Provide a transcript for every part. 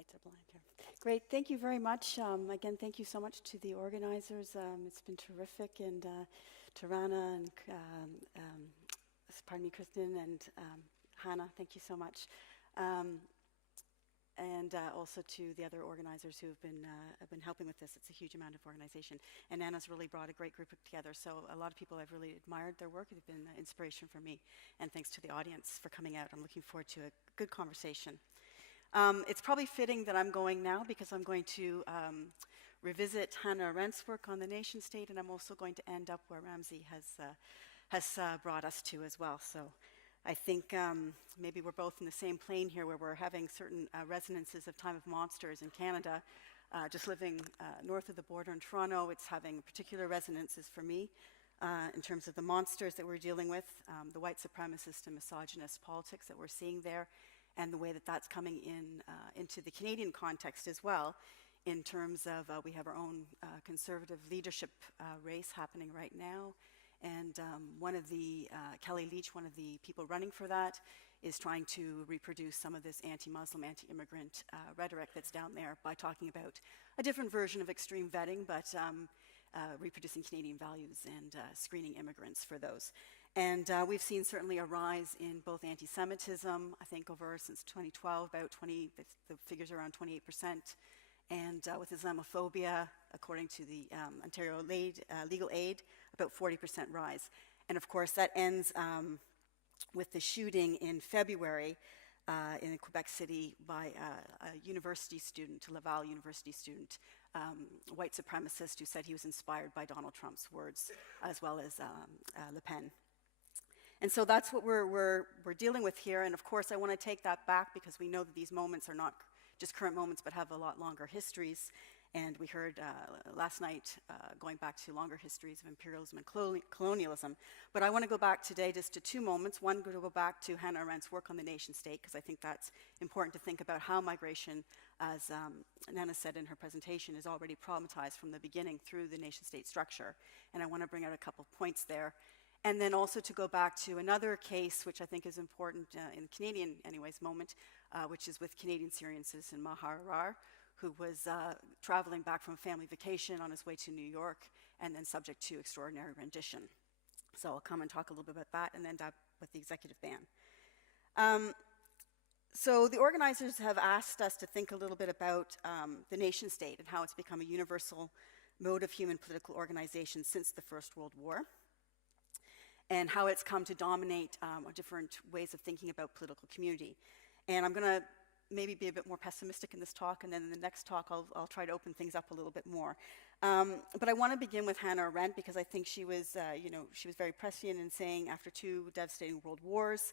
Lights are blind here. Great, thank you very much. Again, thank you so much to the organizers. It's been terrific, and to Rana and pardon me, Kristen and Hannah, thank you so much. And also to the other organizers who have been helping with this. It's a huge amount of organization. And Anna's really brought a great group together. So a lot of people have really admired their work. They've been inspiration for me. And thanks to the audience for coming out. I'm looking forward to a good conversation. It's probably fitting that I'm going now because I'm going to revisit Hannah Arendt's work on the nation state, and I'm also going to end up where Ramsey has brought us to as well. So I think maybe we're both in the same plane here, where we're having certain resonances of Time of Monsters in Canada. Just living north of the border in Toronto, it's having particular resonances for me in terms of the monsters that we're dealing with, the white supremacist and misogynist politics that we're seeing there, and the way that that's coming into the Canadian context as well, in terms of we have our own conservative leadership race happening right now. And one of the, Kelly Leach, one of the people running for that, is trying to reproduce some of this anti-Muslim, anti-immigrant rhetoric that's down there by talking about a different version of extreme vetting, but reproducing Canadian values and screening immigrants for those. And we've seen certainly a rise in both anti-Semitism, I think over since 2012, about the figures are around 28%, and with Islamophobia, according to the Ontario Legal Aid, about 40% rise. And of course, that ends with the shooting in February in Quebec City by a university student, a Laval University student, white supremacist who said he was inspired by Donald Trump's words, as well as Le Pen. And so that's what we're dealing with here. And of course, I want to take that back because we know that these moments are not just current moments, but have a lot longer histories. And we heard last night, going back to longer histories of imperialism and colonialism. But I want to go back today just to two moments. One, to go back to Hannah Arendt's work on the nation state, because I think that's important to think about how migration, as Nana said in her presentation, is already problematized from the beginning through the nation state structure. And I want to bring out a couple points there. And then also to go back to another case, which I think is important in the Canadian, anyways, moment, which is with Canadian Syrian citizen Mahar Arar, who was traveling back from a family vacation on his way to New York and then subject to extraordinary rendition. So I'll come and talk a little bit about that and end up with the executive ban. So the organizers have asked us to think a little bit about the nation state and how it's become a universal mode of human political organization since the First World War, and how it's come to dominate different ways of thinking about political community. And I'm going to maybe be a bit more pessimistic in this talk, and then in the next talk I'll try to open things up a little bit more. But I want to begin with Hannah Arendt because I think she was very prescient in saying after two devastating world wars,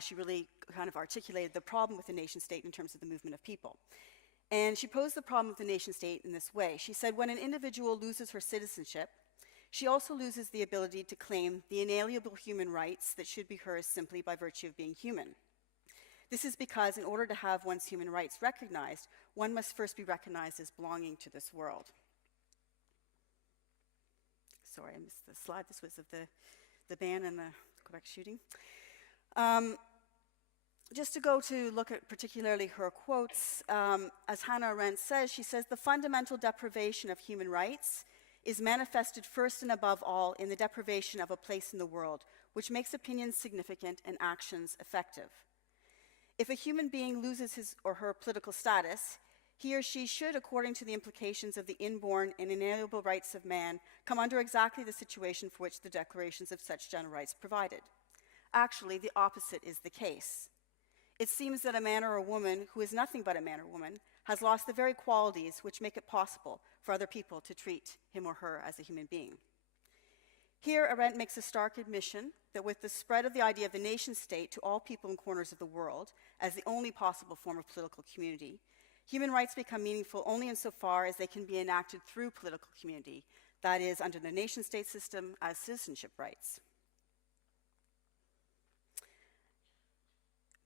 she really kind of articulated the problem with the nation state in terms of the movement of people. And she posed the problem with the nation state in this way. She said, when an individual loses her citizenship, she also loses the ability to claim the inalienable human rights that should be hers simply by virtue of being human. This is because in order to have one's human rights recognized, one must first be recognized as belonging to this world. Sorry, I missed the slide. This was of the ban and the Quebec shooting. Just to go to look at particularly her quotes, as Hannah Arendt says, she says, the fundamental deprivation of human rights is manifested first and above all in the deprivation of a place in the world, which makes opinions significant and actions effective. If a human being loses his or her political status, he or she should, according to the implications of the inborn and inalienable rights of man, come under exactly the situation for which the declarations of such general rights provided. Actually, the opposite is the case. It seems that a man or a woman who is nothing but a man or woman has lost the very qualities which make it possible for other people to treat him or her as a human being. Here, Arendt makes a stark admission that with the spread of the idea of the nation state to all people in corners of the world as the only possible form of political community, human rights become meaningful only insofar as they can be enacted through political community, that is, under the nation state system as citizenship rights.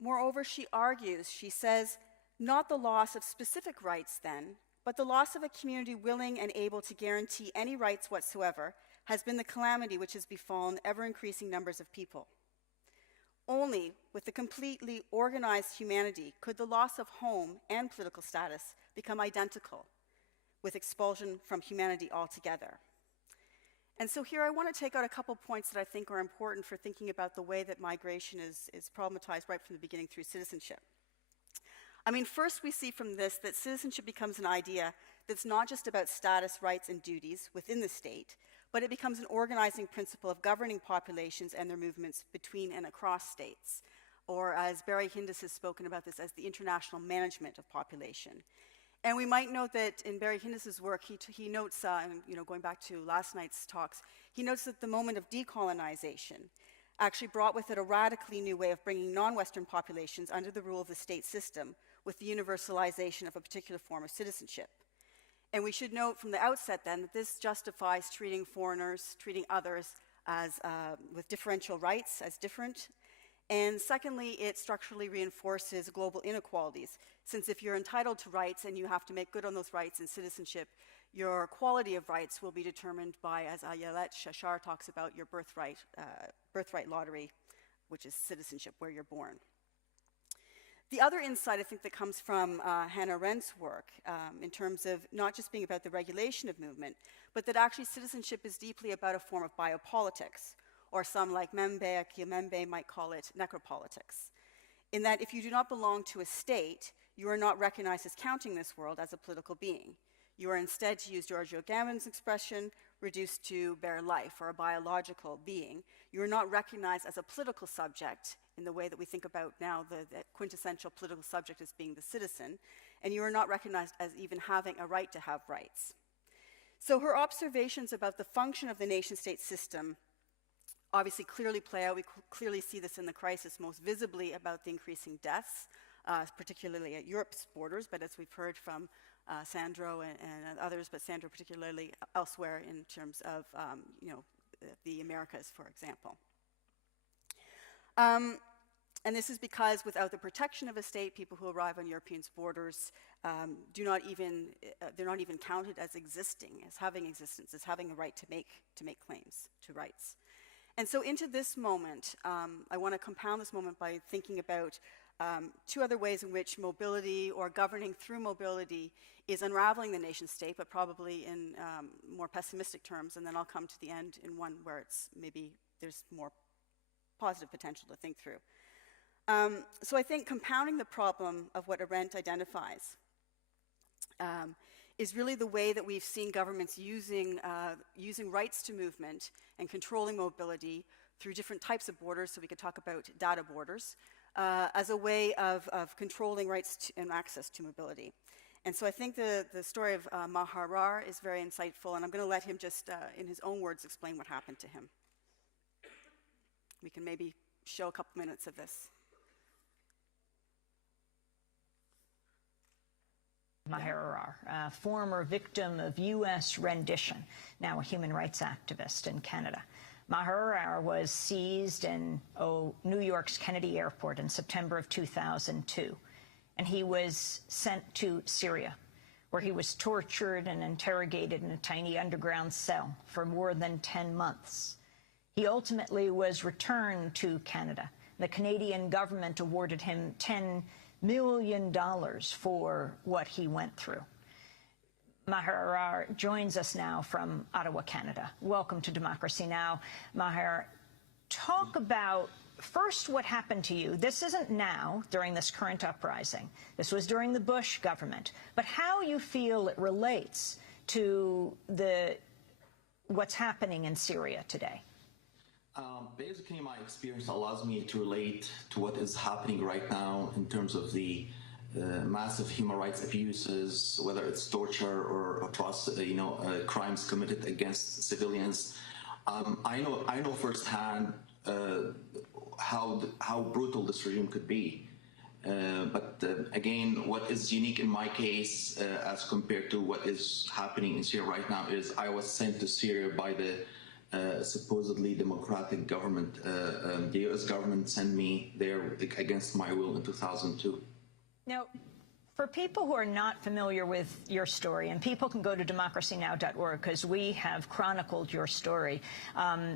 Moreover, she argues, she says, not the loss of specific rights then, but the loss of a community willing and able to guarantee any rights whatsoever has been the calamity which has befallen ever-increasing numbers of people. Only with a completely organized humanity could the loss of home and political status become identical with expulsion from humanity altogether. And so here I want to take out a couple points that I think are important for thinking about the way that migration is problematized right from the beginning through citizenship. I mean, first we see from this that citizenship becomes an idea that's not just about status, rights, and duties within the state, but it becomes an organizing principle of governing populations and their movements between and across states, or as Barry Hindis has spoken about this as the international management of population. And we might note that in Barry Hindis's work, he notes, going back to last night's talks, he notes that the moment of decolonization actually brought with it a radically new way of bringing non-Western populations under the rule of the state system with the universalization of a particular form of citizenship. And we should note from the outset then that this justifies treating foreigners, treating others as with differential rights, as different. And secondly, it structurally reinforces global inequalities, since if you're entitled to rights and you have to make good on those rights in citizenship, your quality of rights will be determined by, as Ayelet Shachar talks about, your birthright lottery, which is citizenship, where you're born. The other insight, I think, that comes from Hannah Arendt's work in terms of not just being about the regulation of movement, but that actually citizenship is deeply about a form of biopolitics, or some like Membe Kiamembe might call it necropolitics, in that if you do not belong to a state, you are not recognized as counting this world as a political being. You are instead, to use Giorgio Agamben's expression, reduced to bare life, or a biological being. You are not recognized as a political subject in the way that we think about now the quintessential political subject as being the citizen, and you are not recognized as even having a right to have rights. So her observations about the function of the nation-state system obviously clearly play out. We clearly see this in the crisis, most visibly about the increasing deaths, particularly at Europe's borders, but as we've heard from Sandro and others, but Sandro particularly elsewhere in terms of the Americas, for example. And this is because without the protection of a state, people who arrive on Europeans' borders they're not even counted as existing, as having existence, as having a right to make claims to rights. And so into this moment, I want to compound this moment by thinking about two other ways in which mobility or governing through mobility is unraveling the nation state, but probably in more pessimistic terms, and then I'll come to the end in one where it's maybe there's more positive potential to think through. So I think compounding the problem of what Arendt identifies is really the way that we've seen governments using rights to movement and controlling mobility through different types of borders, so we could talk about data borders, as a way of controlling rights to, and access to mobility. And so I think the story of Maharar is very insightful, and I'm going to let him just, in his own words, explain what happened to him. We can maybe show a couple minutes of this. Maharar, a former victim of U.S. rendition, now a human rights activist in Canada. Maharar was seized in New York's Kennedy Airport in September of 2002, and he was sent to Syria, where he was tortured and interrogated in a tiny underground cell for more than 10 months. He ultimately was returned to Canada. The Canadian government awarded him $10 million for what he went through. Maharar joins us now from Ottawa, Canada. Welcome to Democracy Now! Maher, talk about first what happened to you. This isn't now, during this current uprising. This was during the Bush government. But how you feel it relates to what's happening in Syria today. Basically, my experience allows me to relate to what is happening right now in terms of the massive human rights abuses, whether it's torture or crimes committed against civilians. I know firsthand how brutal this regime could be. But again, what is unique in my case as compared to what is happening in Syria right now is I was sent to Syria by the supposedly democratic government. The U.S. government sent me there against my will in 2002. Now, For people who are not familiar with your story, and people can go to democracynow.org because we have chronicled your story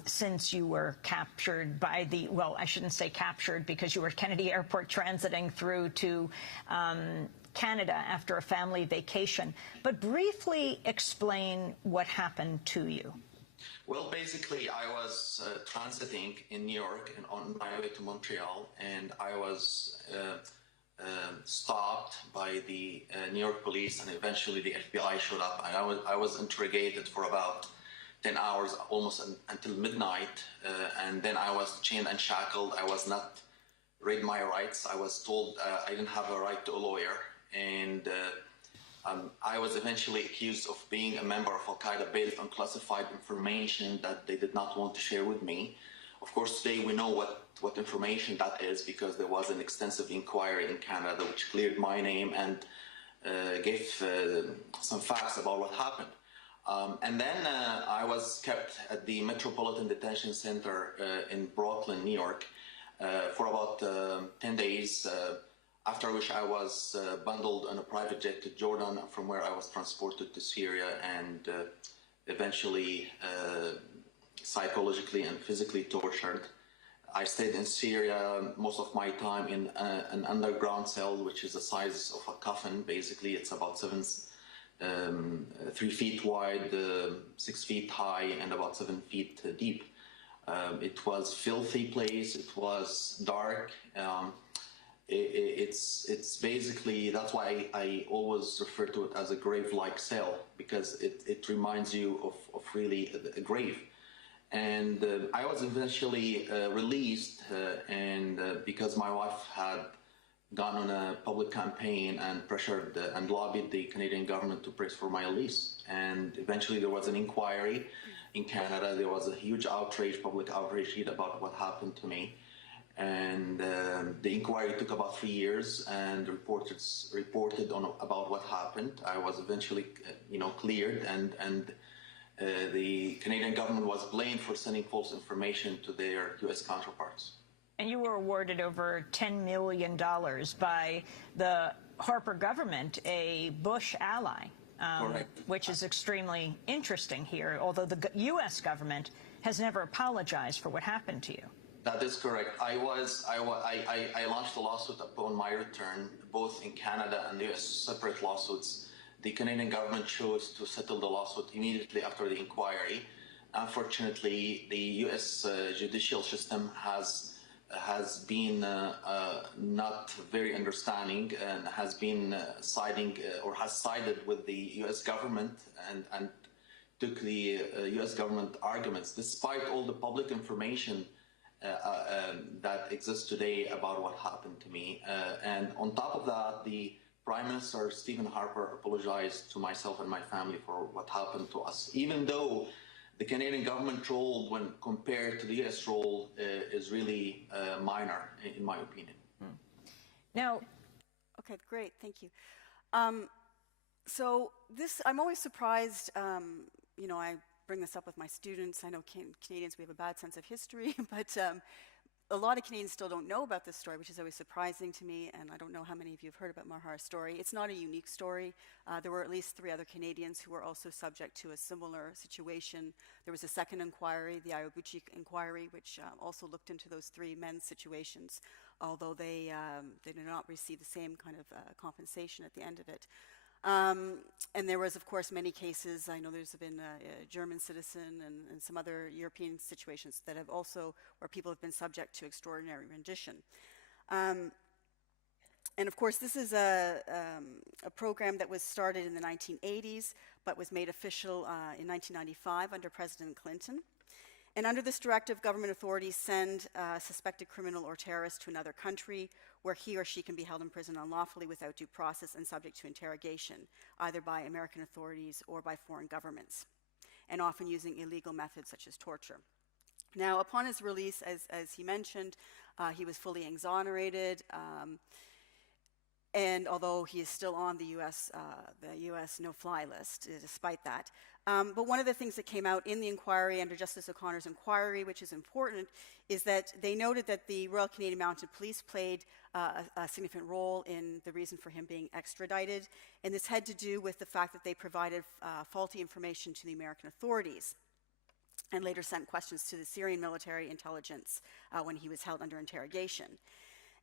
since you were captured by the, well, I shouldn't say captured because you were at Kennedy Airport transiting through to Canada after a family vacation. But briefly explain what happened to you. Well, basically, I was transiting in New York and on my way to Montreal, and I was stopped by the New York police, and eventually the FBI showed up. And I was interrogated for about 10 hours, almost until midnight, and then I was chained and shackled. I was not read my rights. I was told I didn't have a right to a lawyer, and I was eventually accused of being a member of Al-Qaeda based on classified information that they did not want to share with me. Of course, today we know what information that is because there was an extensive inquiry in Canada which cleared my name and gave some facts about what happened. And then I was kept at the Metropolitan Detention Center in Brooklyn, New York, for about 10 days. After which I was bundled on a private jet to Jordan, from where I was transported to Syria and eventually psychologically and physically tortured. I stayed in Syria most of my time in an underground cell, which is the size of a coffin. Basically, it's about 3 feet wide, 6 feet high, and about 7 feet deep. It was filthy place. It was dark. It's basically, that's why I always refer to it as a grave-like cell, because it reminds you of really a grave. And I was eventually released, and because my wife had gone on a public campaign and pressured and lobbied the Canadian government to press for my release. And eventually there was an inquiry in Canada. There was a huge outrage, public outrage about what happened to me. And the inquiry took about 3 years, and reported on about what happened. I was eventually, cleared, and the Canadian government was blamed for sending false information to their U.S. counterparts. And you were awarded over $10 million by the Harper government, a Bush ally, which is extremely interesting here, although the U.S. government has never apologized for what happened to you. That is correct. I launched a lawsuit upon my return, both in Canada and the U.S. separate lawsuits. The Canadian government chose to settle the lawsuit immediately after the inquiry. Unfortunately, the U.S. judicial system has been not very understanding and has been sided with the U.S. government and took the U.S. government arguments, despite all the public information that exists today about what happened to me. And on top of that, the Prime Minister Stephen Harper apologized to myself and my family for what happened to us, even though the Canadian government role, when compared to the U.S. role, is really minor, in my opinion. Now, okay, great, thank you. So this, I'm always surprised. I bring this up with my students. I know Canadians, we have a bad sense of history, but a lot of Canadians still don't know about this story, which is always surprising to me, and I don't know how many of you have heard about Mahar's story. It's not a unique story. There were at least 3 other Canadians who were also subject to a similar situation. There was a second inquiry, the Iabuchi inquiry, which also looked into those 3 men's situations, although they did not receive the same kind of compensation at the end of it. And there was, of course, many cases. I know there's been a German citizen and some other European situations that have also, where people have been subject to extraordinary rendition. And of course, this is a program that was started in the 1980s, but was made official in 1995 under President Clinton. And under this directive, government authorities send a suspected criminal or terrorist to another country where he or she can be held in prison unlawfully without due process and subject to interrogation, either by American authorities or by foreign governments, and often using illegal methods such as torture. Now, upon his release, as he mentioned, he was fully exonerated. and although he is still on the U.S. no-fly list, despite that. But one of the things that came out in the inquiry, under Justice O'Connor's inquiry, which is important, is that they noted that the Royal Canadian Mounted Police played a significant role in the reason for him being extradited, and this had to do with the fact that they provided faulty information to the American authorities, and later sent questions to the Syrian military intelligence when he was held under interrogation.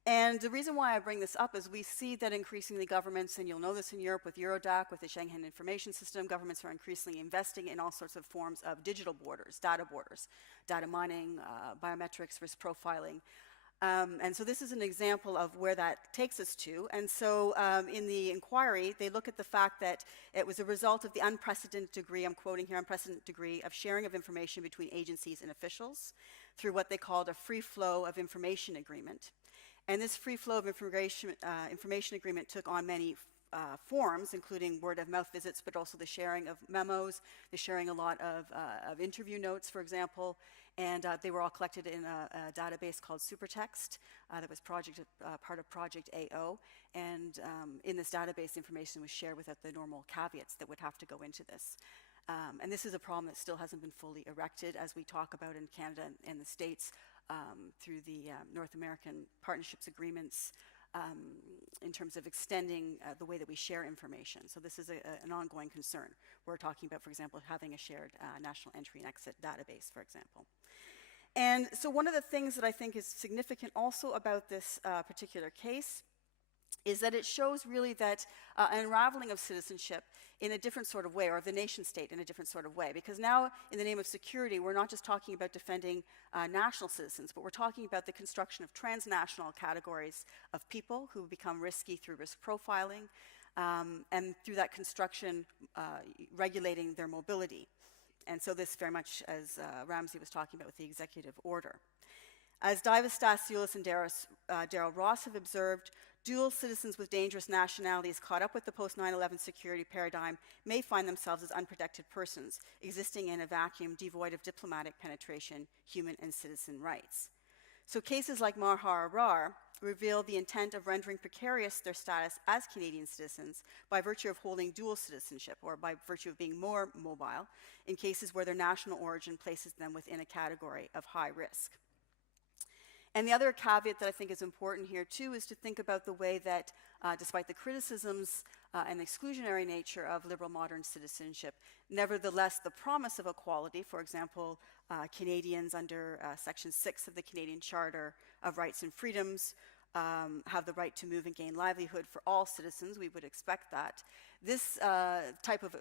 And the reason why I bring this up is we see that increasingly governments, and you'll know this in Europe with Eurodac, with the Schengen Information System, governments are increasingly investing in all sorts of forms of digital borders, data mining, biometrics, risk profiling. And so this is an example of where that takes us to. And so in the inquiry, they look at the fact that it was a result of the unprecedented degree, I'm quoting here, unprecedented degree of sharing of information between agencies and officials through what they called a free flow of information agreement. And this free flow of information agreement took on many forms, including word-of-mouth visits, but also the sharing of memos, the sharing a lot of interview notes, for example, and they were all collected in a database called Supertext that was part of Project AO, and in this database, information was shared without the normal caveats that would have to go into this. And this is a problem that still hasn't been fully erected, as we talk about in Canada and the States, through the North American partnerships agreements in terms of extending the way that we share information. So this is an ongoing concern. We're talking about, for example, having a shared national entry and exit database, for example. And so one of the things that I think is significant also about this particular case is that it shows really that an unraveling of citizenship in a different sort of way, or of the nation state in a different sort of way. Because now, in the name of security, we're not just talking about defending national citizens, but we're talking about the construction of transnational categories of people who become risky through risk profiling, and through that construction, regulating their mobility. And so this very much, as Ramsey was talking about with the executive order. As Divas Stasioulis and Daryl Ross have observed, dual citizens with dangerous nationalities caught up with the post-9/11 security paradigm may find themselves as unprotected persons, existing in a vacuum devoid of diplomatic penetration, human and citizen rights. So cases like Maher Arar reveal the intent of rendering precarious their status as Canadian citizens by virtue of holding dual citizenship, or by virtue of being more mobile, in cases where their national origin places them within a category of high risk. And the other caveat that I think is important here, too, is to think about the way that, despite the criticisms and the exclusionary nature of liberal modern citizenship, nevertheless, the promise of equality, for example, Canadians under Section 6 of the Canadian Charter of Rights and Freedoms have the right to move and gain livelihood for all citizens. We would expect that. This type of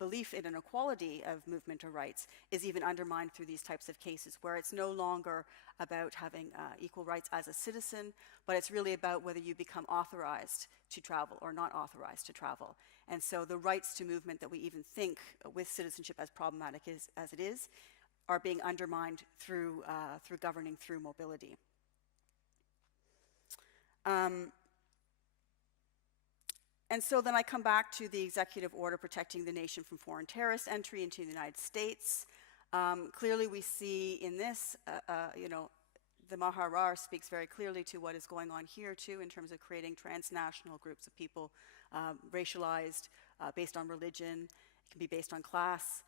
belief in an equality of movement or rights is even undermined through these types of cases, where it's no longer about having equal rights as a citizen, but it's really about whether you become authorized to travel or not authorized to travel. And so the rights to movement that we even think with citizenship as problematic as it is, are being undermined through governing through mobility. And so then I come back to the executive order protecting the nation from foreign terrorist entry into the United States. Clearly we see in this, the Maher Arar speaks very clearly to what is going on here too, in terms of creating transnational groups of people, racialized, based on religion, it can be based on class,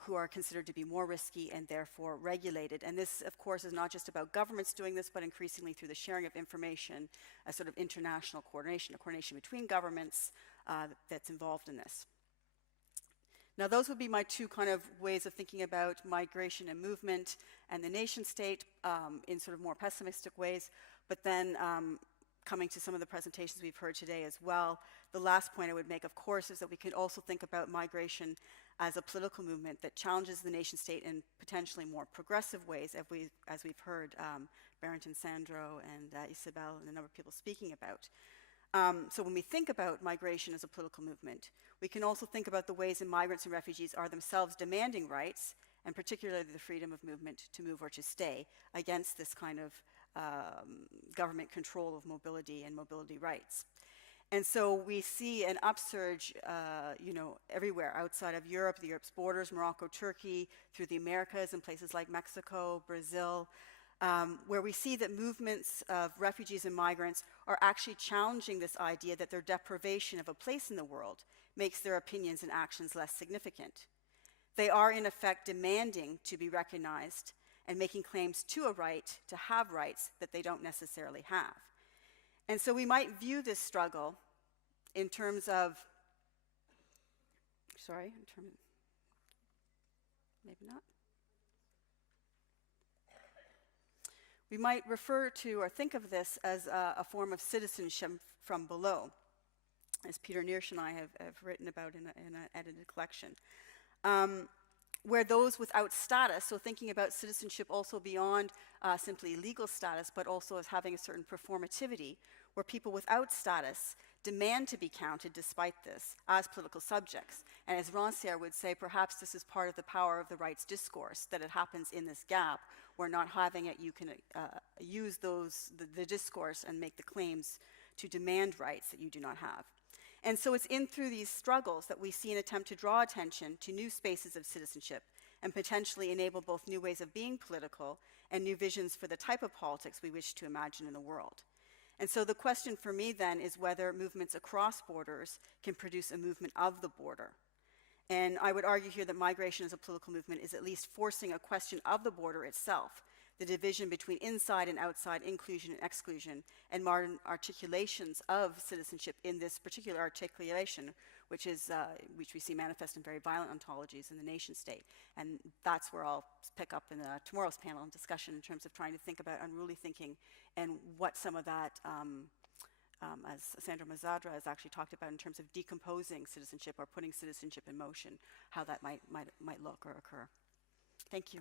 who are considered to be more risky and therefore regulated. And this, of course, is not just about governments doing this, but increasingly through the sharing of information, a sort of international coordination, a coordination between governments that's involved in this. Now, those would be my two kind of ways of thinking about migration and movement and the nation state in sort of more pessimistic ways, but then coming to some of the presentations we've heard today as well, the last point I would make, of course, is that we could also think about migration as a political movement that challenges the nation state in potentially more progressive ways, as we've heard Barrington Sandro and Isabel and a number of people speaking about. So when we think about migration as a political movement, we can also think about the ways that migrants and refugees are themselves demanding rights, and particularly the freedom of movement to move or to stay, against this kind of government control of mobility and mobility rights. And so we see an upsurge, everywhere outside of Europe, Europe's borders, Morocco, Turkey, through the Americas, and places like Mexico, Brazil, where we see that movements of refugees and migrants are actually challenging this idea that their deprivation of a place in the world makes their opinions and actions less significant. They are, in effect, demanding to be recognized and making claims to a right to have rights that they don't necessarily have. And so we might view this struggle in terms of, maybe not. We might refer to or think of this as a form of citizenship from below, as Peter Niersch and I have written about in an edited collection, where those without status, so thinking about citizenship also beyond simply legal status, but also as having a certain performativity, where people without status demand to be counted despite this as political subjects. And as Rancière would say, perhaps this is part of the power of the rights discourse, that it happens in this gap where not having it, you can use the discourse and make the claims to demand rights that you do not have. And so it's in through these struggles that we see an attempt to draw attention to new spaces of citizenship and potentially enable both new ways of being political and new visions for the type of politics we wish to imagine in the world. And so the question for me then is whether movements across borders can produce a movement of the border. And I would argue here that migration as a political movement is at least forcing a question of the border itself, the division between inside and outside, inclusion and exclusion, and modern articulations of citizenship in this particular articulation, which we see manifest in very violent ontologies in the nation state. And that's where I'll pick up in tomorrow's panel and discussion in terms of trying to think about unruly thinking and what some of that, as Sandra Mazadra has actually talked about in terms of decomposing citizenship or putting citizenship in motion, how that might look or occur. Thank you.